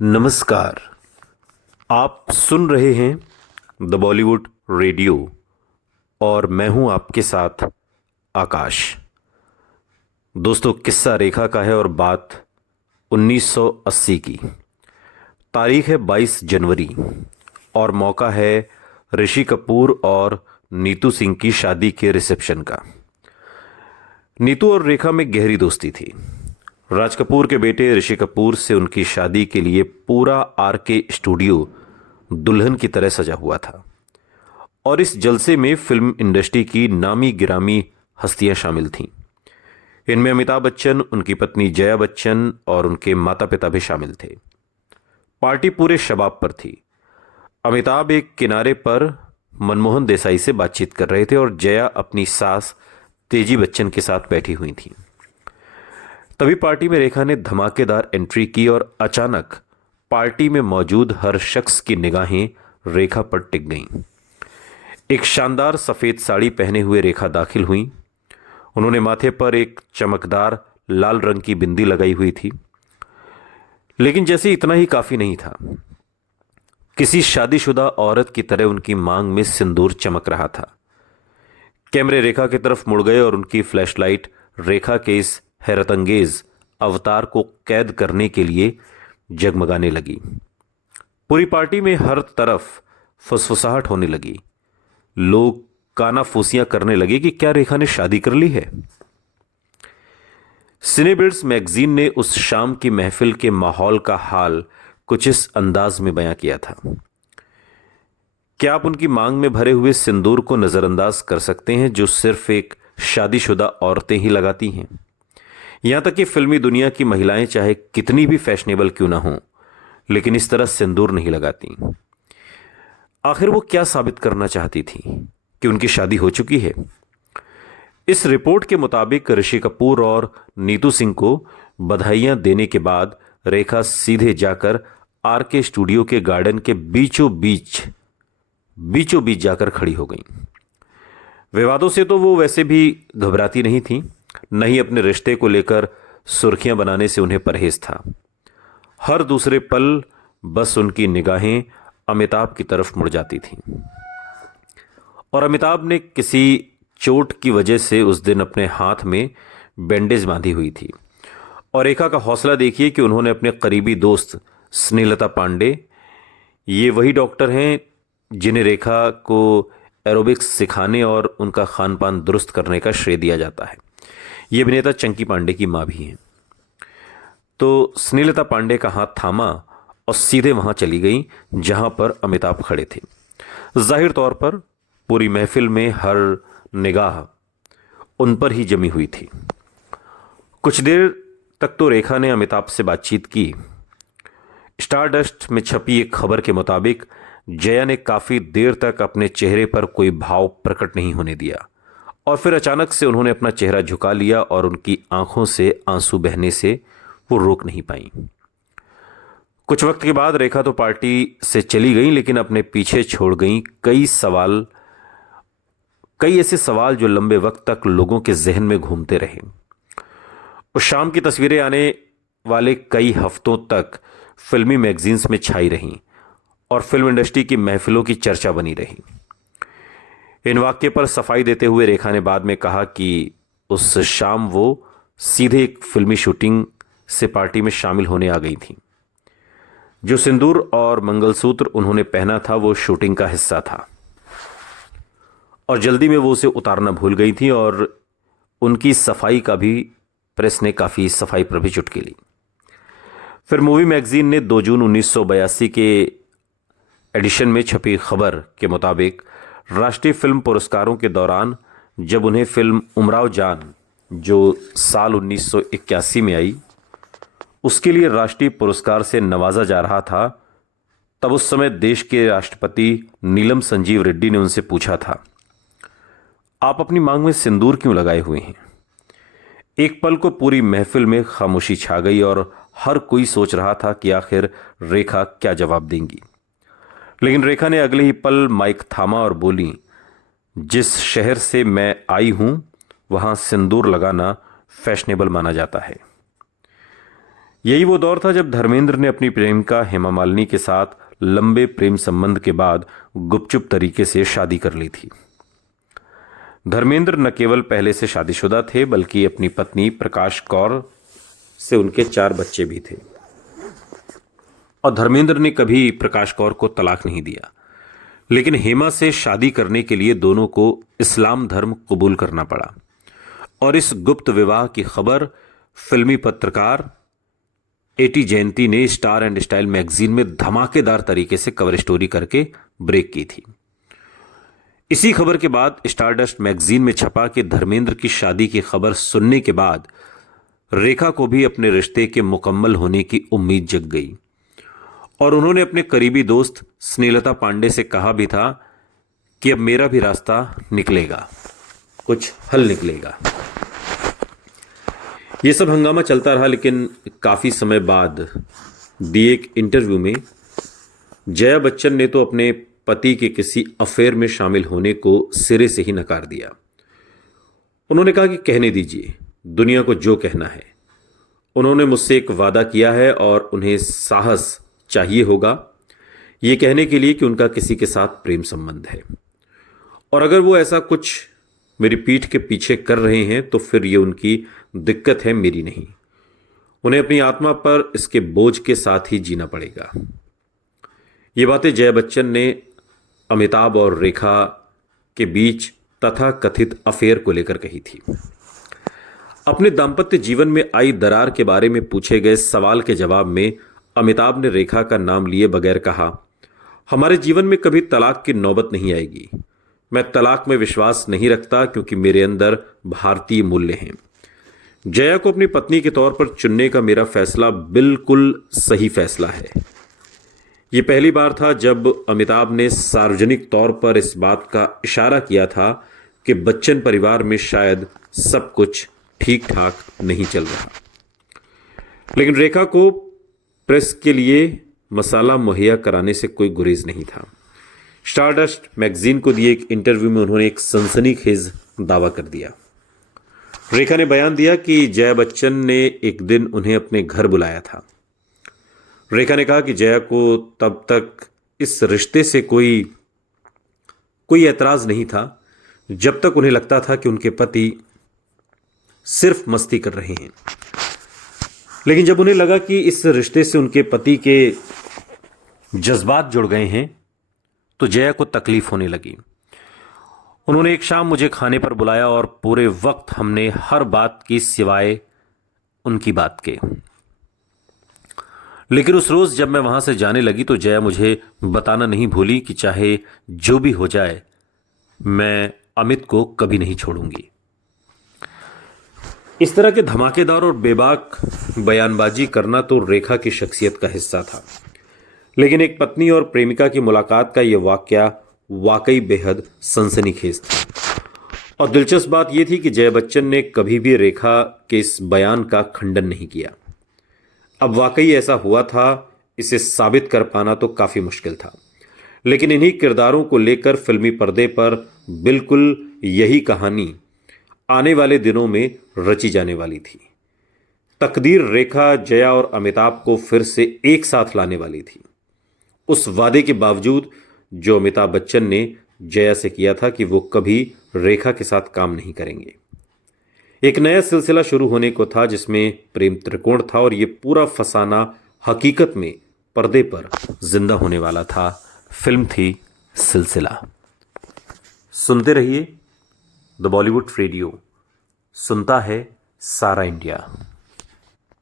नमस्कार। आप सुन रहे हैं द बॉलीवुड रेडियो और मैं हूं आपके साथ आकाश। दोस्तों, किस्सा रेखा का है और बात 1980 की। तारीख है 22 जनवरी और मौका है ऋषि कपूर और नीतू सिंह की शादी के रिसेप्शन का। नीतू और रेखा में गहरी दोस्ती थी। राज कपूर के बेटे ऋषि कपूर से उनकी शादी के लिए पूरा आरके स्टूडियो दुल्हन की तरह सजा हुआ था और इस जलसे में फिल्म इंडस्ट्री की नामी गिरामी हस्तियां शामिल थीं। इनमें अमिताभ बच्चन, उनकी पत्नी जया बच्चन और उनके माता पिता भी शामिल थे। पार्टी पूरे शबाब पर थी। अमिताभ एक किनारे पर मनमोहन देसाई से बातचीत कर रहे थे और जया अपनी सास तेजी बच्चन के साथ बैठी हुई थी। तभी पार्टी में रेखा ने धमाकेदार एंट्री की और अचानक पार्टी में मौजूद हर शख्स की निगाहें रेखा पर टिक गईं। एक शानदार सफेद साड़ी पहने हुए रेखा दाखिल हुई। उन्होंने माथे पर एक चमकदार लाल रंग की बिंदी लगाई हुई थी, लेकिन जैसे इतना ही काफी नहीं था। किसी शादीशुदा औरत की तरह उनकी मांग में सिंदूर चमक रहा था। कैमरे रेखा की तरफ मुड़ गए और उनकी फ्लैशलाइट रेखा के इस हैरतअंगेज अवतार को कैद करने के लिए जगमगाने लगी। पूरी पार्टी में हर तरफ फुसफुसाहट होने लगी। लोग कानाफूसियां करने लगे कि क्या रेखा ने शादी कर ली है। सिनेबिल्ड्स मैगजीन ने उस शाम की महफिल के माहौल का हाल कुछ इस अंदाज में बयां किया था। क्या आप उनकी मांग में भरे हुए सिंदूर को नजरअंदाज कर सकते हैं जो सिर्फ एक शादीशुदा औरतें ही लगाती हैं? यहां तक कि फिल्मी दुनिया की महिलाएं चाहे कितनी भी फैशनेबल क्यों ना हों, लेकिन इस तरह सिंदूर नहीं लगाती। आखिर वो क्या साबित करना चाहती थी? कि उनकी शादी हो चुकी है? इस रिपोर्ट के मुताबिक ऋषि कपूर और नीतू सिंह को बधाइयां देने के बाद रेखा सीधे जाकर आरके स्टूडियो के गार्डन के बीचों बीच जाकर खड़ी हो गई। विवादों से तो वो वैसे भी घबराती नहीं थी, न ही अपने रिश्ते को लेकर सुर्खियां बनाने से उन्हें परहेज था। हर दूसरे पल बस उनकी निगाहें अमिताभ की तरफ मुड़ जाती थीं। और अमिताभ ने किसी चोट की वजह से उस दिन अपने हाथ में बैंडेज बांधी हुई थी। और रेखा का हौसला देखिए कि उन्होंने अपने करीबी दोस्त स्नेहलता पांडे, ये वही डॉक्टर हैं जिन्हें रेखा को एरोबिक्स सिखाने और उनका खान पान दुरुस्त करने का श्रेय दिया जाता है। ये अभिनेता चंकी पांडे की मां भी हैं। तो स्नेहलता पांडे का हाथ थामा और सीधे वहां चली गई जहां पर अमिताभ खड़े थे। जाहिर तौर पर पूरी महफिल में हर निगाह उन पर ही जमी हुई थी। कुछ देर तक तो रेखा ने अमिताभ से बातचीत की। स्टारडस्ट में छपी एक खबर के मुताबिक जया ने काफी देर तक अपने चेहरे पर कोई भाव प्रकट नहीं होने दिया और फिर अचानक से उन्होंने अपना चेहरा झुका लिया और उनकी आंखों से आंसू बहने से वो रोक नहीं पाई। कुछ वक्त के बाद रेखा तो पार्टी से चली गई, लेकिन अपने पीछे छोड़ गई कई ऐसे सवाल जो लंबे वक्त तक लोगों के जहन में घूमते रहे। उस शाम की तस्वीरें आने वाले कई हफ्तों तक फिल्मी मैगजीन्स में छाई रहीं और फिल्म इंडस्ट्री की महफिलों की चर्चा बनी रही। इन वाक्य पर सफाई देते हुए रेखा ने बाद में कहा कि उस शाम वो सीधे एक फिल्मी शूटिंग से पार्टी में शामिल होने आ गई थी। जो सिंदूर और मंगलसूत्र उन्होंने पहना था वो शूटिंग का हिस्सा था और जल्दी में वो उसे उतारना भूल गई थी और उनकी सफाई का भी प्रेस ने काफी सफाई पर भी चुटकी ली। फिर मूवी मैगजीन ने 2 जून 1982 के एडिशन में छपी खबर के मुताबिक राष्ट्रीय फिल्म पुरस्कारों के दौरान जब उन्हें फिल्म उमराव जान, जो साल 1981 में आई, उसके लिए राष्ट्रीय पुरस्कार से नवाजा जा रहा था, तब उस समय देश के राष्ट्रपति नीलम संजीव रेड्डी ने उनसे पूछा था, आप अपनी मांग में सिंदूर क्यों लगाए हुए हैं? एक पल को पूरी महफिल में खामोशी छा गई और हर कोई सोच रहा था कि आखिर रेखा क्या जवाब देंगी। लेकिन रेखा ने अगले ही पल माइक थामा और बोली, जिस शहर से मैं आई हूं वहां सिंदूर लगाना फैशनेबल माना जाता है। यही वो दौर था जब धर्मेंद्र ने अपनी प्रेमिका हेमा मालिनी के साथ लंबे प्रेम संबंध के बाद गुपचुप तरीके से शादी कर ली थी। धर्मेंद्र न केवल पहले से शादीशुदा थे बल्कि अपनी पत्नी प्रकाश कौर से उनके 4 बच्चे भी थे और धर्मेंद्र ने कभी प्रकाश कौर को तलाक नहीं दिया। लेकिन हेमा से शादी करने के लिए दोनों को इस्लाम धर्म कबूल करना पड़ा और इस गुप्त विवाह की खबर फिल्मी पत्रकार एटी जयंती ने स्टार एंड स्टाइल मैगजीन में धमाकेदार तरीके से कवर स्टोरी करके ब्रेक की थी। इसी खबर के बाद स्टारडस्ट मैगजीन में छपा कि धर्मेंद्र की शादी की खबर सुनने के बाद रेखा को भी अपने रिश्ते के मुकम्मल होने की उम्मीद जग गई और उन्होंने अपने करीबी दोस्त स्नेहलता पांडे से कहा भी था कि अब मेरा भी रास्ता निकलेगा, कुछ हल निकलेगा। यह सब हंगामा चलता रहा, लेकिन काफी समय बाद दिए एक इंटरव्यू में जया बच्चन ने तो अपने पति के किसी अफेयर में शामिल होने को सिरे से ही नकार दिया। उन्होंने कहा कि कहने दीजिए, दुनिया को जो कहना है। उन्होंने मुझसे एक वादा किया है और उन्हें साहस चाहिए होगा यह कहने के लिए कि उनका किसी के साथ प्रेम संबंध है, और अगर वो ऐसा कुछ मेरी पीठ के पीछे कर रहे हैं तो फिर ये उनकी दिक्कत है, मेरी नहीं। उन्हें अपनी आत्मा पर इसके बोझ के साथ ही जीना पड़ेगा। ये बातें जया बच्चन ने अमिताभ और रेखा के बीच तथा कथित अफेयर को लेकर कही थी। अपने दाम्पत्य जीवन में आई दरार के बारे में पूछे गए सवाल के जवाब में अमिताभ ने रेखा का नाम लिए बगैर कहा, हमारे जीवन में कभी तलाक की नौबत नहीं आएगी। मैं तलाक में विश्वास नहीं रखता क्योंकि मेरे अंदर भारतीय मूल्य हैं। जया को अपनी पत्नी के तौर पर चुनने का मेरा फैसला बिल्कुल सही फैसला है। यह पहली बार था जब अमिताभ ने सार्वजनिक तौर पर इस बात का इशारा किया था कि बच्चन परिवार में शायद सब कुछ ठीक ठाक नहीं चल रहा। लेकिन रेखा को प्रेस के लिए मसाला मुहैया कराने से कोई गुरेज नहीं था। स्टारडस्ट मैगजीन को दिए एक इंटरव्यू में उन्होंने एक सनसनीखेज दावा कर दिया। रेखा ने बयान दिया कि जया बच्चन ने एक दिन उन्हें अपने घर बुलाया था। रेखा ने कहा कि जया को तब तक इस रिश्ते से कोई ऐतराज नहीं था जब तक उन्हें लगता था कि उनके पति सिर्फ मस्ती कर रहे हैं, लेकिन जब उन्हें लगा कि इस रिश्ते से उनके पति के जज्बात जुड़ गए हैं तो जया को तकलीफ होने लगी। उन्होंने एक शाम मुझे खाने पर बुलाया और पूरे वक्त हमने हर बात की सिवाय उनकी बात के। लेकिन उस रोज जब मैं वहां से जाने लगी तो जया मुझे बताना नहीं भूली कि चाहे जो भी हो जाए मैं अमित को कभी नहीं छोड़ूंगी। इस तरह के धमाकेदार और बेबाक बयानबाजी करना तो रेखा की शख्सियत का हिस्सा था, लेकिन एक पत्नी और प्रेमिका की मुलाकात का यह वाकया वाकई बेहद सनसनीखेज था। और दिलचस्प बात यह थी कि जया बच्चन ने कभी भी रेखा के इस बयान का खंडन नहीं किया। अब वाकई ऐसा हुआ था, इसे साबित कर पाना तो काफी मुश्किल था, लेकिन इन्हीं किरदारों को लेकर फिल्मी पर्दे पर बिल्कुल यही कहानी आने वाले दिनों में रची जाने वाली थी। तकदीर रेखा, जया और अमिताभ को फिर से एक साथ लाने वाली थी, उस वादे के बावजूद जो अमिताभ बच्चन ने जया से किया था कि वो कभी रेखा के साथ काम नहीं करेंगे। एक नया सिलसिला शुरू होने को था जिसमें प्रेम त्रिकोण था और ये पूरा फसाना हकीकत में पर्दे पर जिंदा होने वाला था। फिल्म थी सिलसिला। सुनते रहिए द बॉलीवुड रेडियो, सुनता है सारा इंडिया।